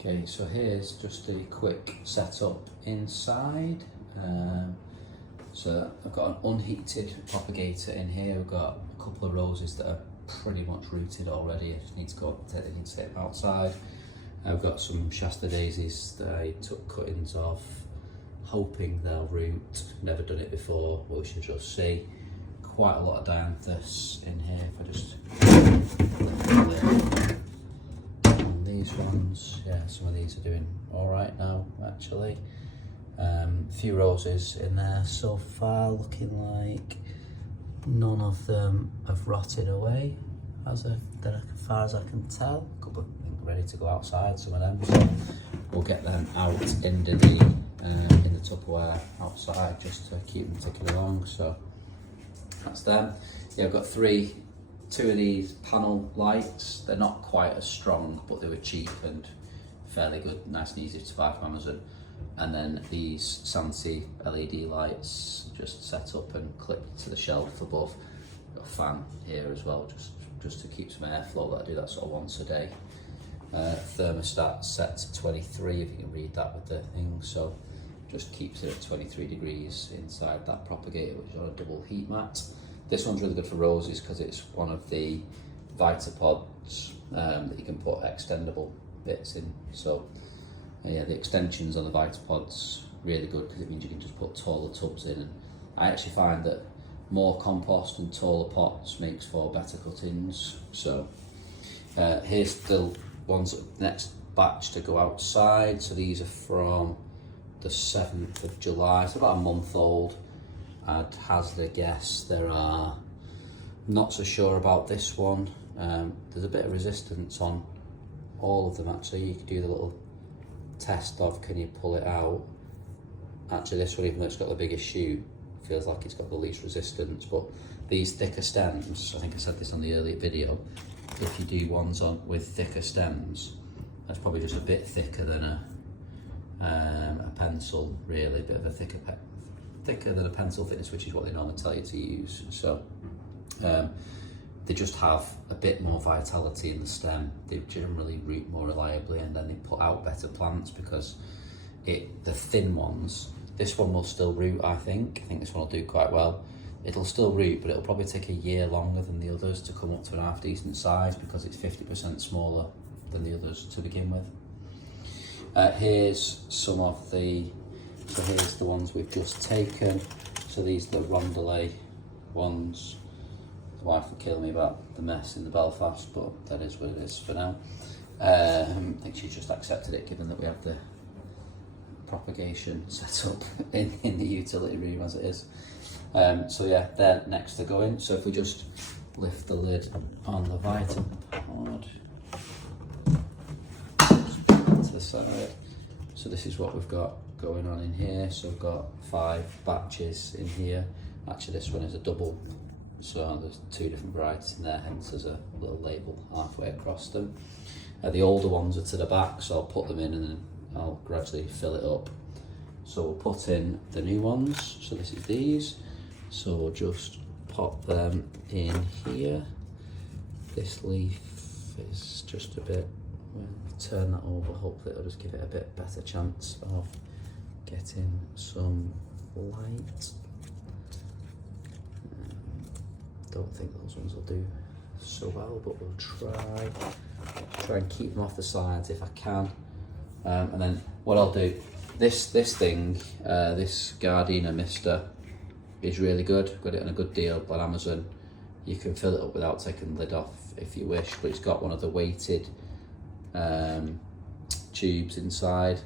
Okay, so here's just a quick setup inside. So I've got an unheated propagator in here. We've got a couple of roses that are pretty much rooted already. I just need to go take them outside. I've got some Shasta daisies that I took cuttings off, hoping they'll root. Never done it before, but we should just see. Quite a lot of dianthus in here. If I just and these ones, yeah, some of these are doing all right now actually. A few roses in there so far, looking like none of them have rotted away as far as I can tell. A couple ready to go outside, some of them, so we'll get them out into the in the Tupperware outside just to keep them ticking along. So that's them. Yeah, I've got two of these panel lights. They're not quite as strong, but they were cheap and fairly good, nice and easy to buy from Amazon. And then these Sansi LED lights just set up and clipped to the shelf above. Got a fan here as well, just to keep some airflow. I do that sort of once a day. Thermostat set to 23, if you can read that with the thing. So just keeps it at 23 degrees inside that propagator, which is on a double heat mat. This one's really good for roses because it's one of the Vitapods that you can put extendable bits in. So yeah, the extensions on the Vitapods really good because it means you can just put taller tubs in. And I actually find that more compost and taller pots makes for better cuttings. So here's the ones, next batch to go outside. So these are from the 7th of July, it's about a month old. I'd hazard a guess there are, not so sure about this one. There's a bit of resistance on all of them actually. You could do the little test of can you pull it out. Actually this one, even though it's got the biggest shoot, feels like it's got the least resistance. But these thicker stems, I think I said this on the earlier video, if you do ones on with thicker stems, that's probably just a bit thicker than a pencil, really, a bit of a thicker than a pencil thickness, which is what they normally tell you to use. So they just have a bit more vitality in the stem. They generally root more reliably, and then they put out better plants because the thin ones, this one will still root, I think this one will do quite well. It'll still root, but it'll probably take a year longer than the others to come up to an half decent size because it's 50% smaller than the others to begin with. Here's some of here's the ones we've just taken. So these are the Rondelay ones. My wife will kill me about the mess in the Belfast, but that is what it is for now. I think she just accepted it given that we have the propagation set up in the utility room as it is. So yeah, they're next to go in. So if we just lift the lid on the Vitapod, to the side. So this is what we've got going on in here. So we've got 5 batches in here. Actually this one is a double, so there's 2 different varieties in there, hence there's a little label halfway across them. The older ones are to the back, so I'll put them in and then I'll gradually fill it up. So we'll put in the new ones. So this is these. So we'll just pop them in here. This leaf is just a bit, we'll turn that over, hopefully it'll just give it a bit better chance of getting some light. Don't think those ones will do so well, but we'll try and keep them off the sides if I can. And then what I'll do, this thing, this Gardenia Mister is really good. Got it on a good deal on Amazon. You can fill it up without taking the lid off if you wish, but it's got one of the weighted tubes inside,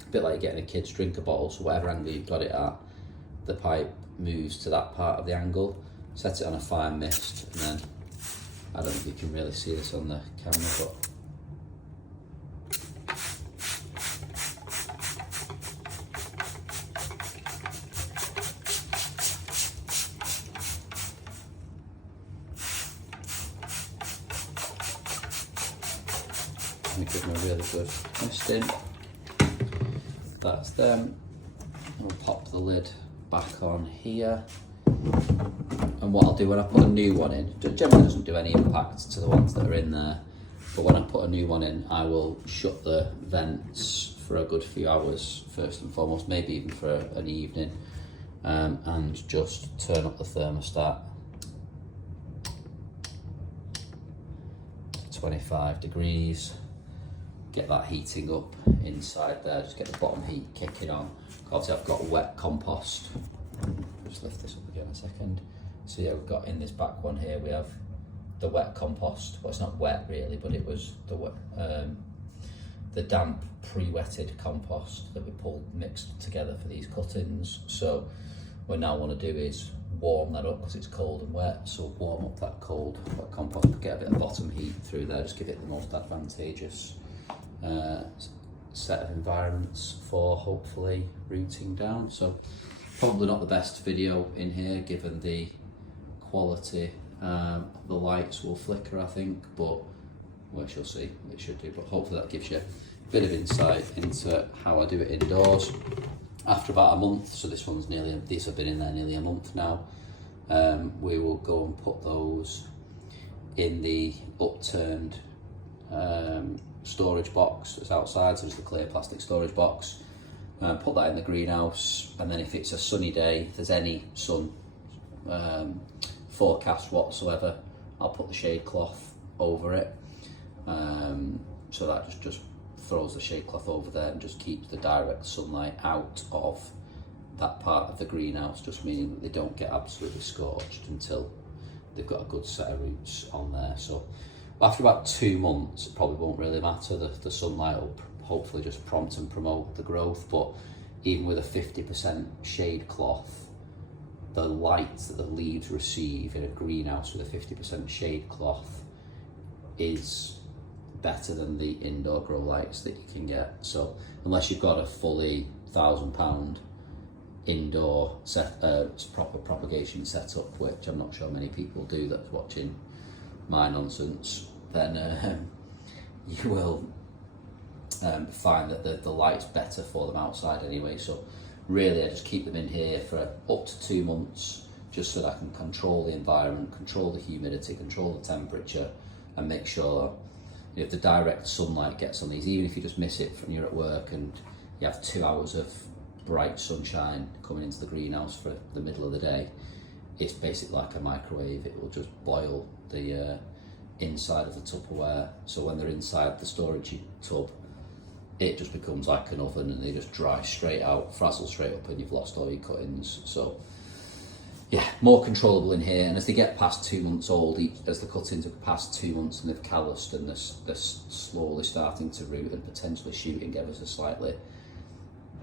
a bit like getting a kid's drinker bottle. So whatever angle you've got it at, the pipe moves to that part of the angle. Set it on a fine mist, and then I don't know if you can really see this on the camera, but we give them a really good misting. That's them. We'll pop the lid back on here. And what I'll do when I put a new one in, it generally doesn't do any impact to the ones that are in there. But when I put a new one in, I will shut the vents for a good few hours first and foremost, maybe even for an evening, and just turn up the thermostat 25 degrees, get that heating up inside there, just get the bottom heat kicking on. Obviously I've got wet compost, just lift this up again a second. So yeah, we've got in this back one here, we have the wet compost. Well, it's not wet really, but it was the damp pre-wetted compost that we pulled mixed together for these cuttings. So what we now want to do is warm that up because it's cold and wet. So warm up that cold wet compost, get a bit of bottom heat through there, just give it the most advantageous set of environments for hopefully rooting down. So probably not the best video in here given the quality. The lights will flicker I think, but we shall see, it should do. But hopefully that gives you a bit of insight into how I do it indoors. After about a month, so this one's these have been in there nearly a month now, we will go and put those in the upturned storage box that's outside, so it's the clear plastic storage box. Put that in the greenhouse, and then if it's a sunny day, if there's any sun forecast whatsoever, I'll put the shade cloth over it, so that just throws the shade cloth over there and just keeps the direct sunlight out of that part of the greenhouse, just meaning that they don't get absolutely scorched until they've got a good set of roots on there. So after about 2 months, it probably won't really matter. The sunlight will hopefully just prompt and promote the growth, but even with a 50% shade cloth, the light that the leaves receive in a greenhouse with a 50% shade cloth is better than the indoor grow lights that you can get. So unless you've got a fully £1,000 indoor proper propagation setup, which I'm not sure many people do that's watching my nonsense, then you will find that the light's better for them outside anyway. So really I just keep them in here for up to 2 months, just so that I can control the environment, control the humidity, control the temperature, and make sure if the direct sunlight gets on these, even if you just miss it when you're at work and you have 2 hours of bright sunshine coming into the greenhouse for the middle of the day, it's basically like a microwave. It will just boil the inside of the Tupperware. So when they're inside the storage tub, it just becomes like an oven, and they just dry straight out, frazzle straight up, and you've lost all your cuttings. So yeah, more controllable in here. And as they get past 2 months old, as the cuttings are past 2 months and they've calloused and they're slowly starting to root and potentially shooting ever so slightly,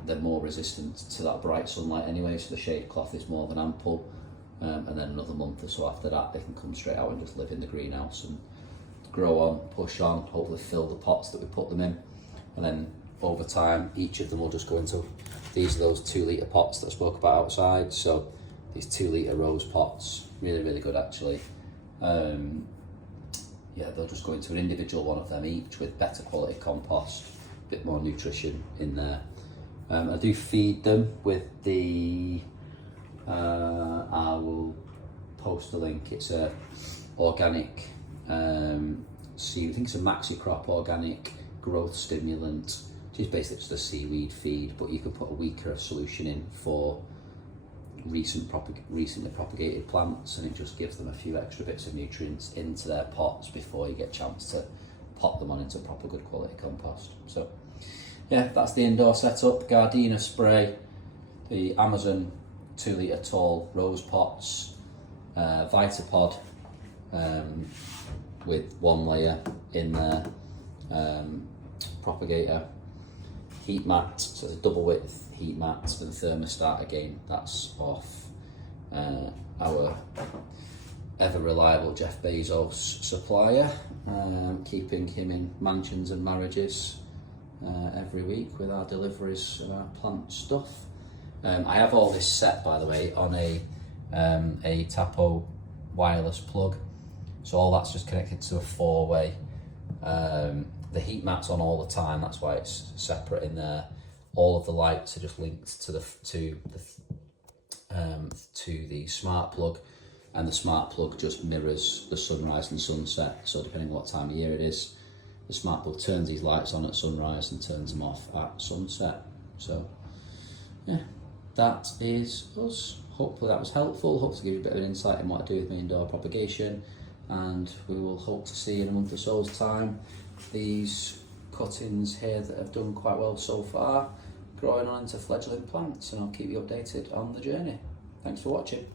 they're more resistant to that bright sunlight anyway, so the shade cloth is more than ample. And then another month or so after that, they can come straight out and just live in the greenhouse and grow on, push on, hopefully fill the pots that we put them in. And then over time, each of them will just go into, these are those 2 litre pots that I spoke about outside. So these 2 litre rose pots, really, really good actually. Yeah, they'll just go into an individual one of them each with better quality compost, a bit more nutrition in there. I do feed them with the, I will post a link, it's a organic, I think it's a maxi crop organic growth stimulant, which is basically just a seaweed feed, but you can put a weaker solution in for recently propagated plants, and it just gives them a few extra bits of nutrients into their pots before you get a chance to pot them on into proper good quality compost. So yeah, that's the indoor setup. Gardenia spray, the Amazon 2 litre tall rose pots, Vitapod with 1 layer in there, propagator, heat mat, so it's a double width heat mat, and thermostat again, that's off our ever reliable Jeff Bezos supplier, keeping him in mansions and marriages every week with our deliveries of our plant stuff. I have all this set, by the way, on a Tapo wireless plug, so all that's just connected to a 4-way. The heat mat's on all the time, that's why it's separate in there. All of the lights are just linked to the smart plug, and the smart plug just mirrors the sunrise and sunset. So depending on what time of year it is, the smart plug turns these lights on at sunrise and turns them off at sunset. So yeah, that is us. Hopefully that was helpful. Hopefully give you a bit of an insight in what I do with my indoor propagation, and we will hope to see in a month or so's time these cuttings here that have done quite well so far growing on into fledgling plants, and I'll keep you updated on the journey. Thanks for watching.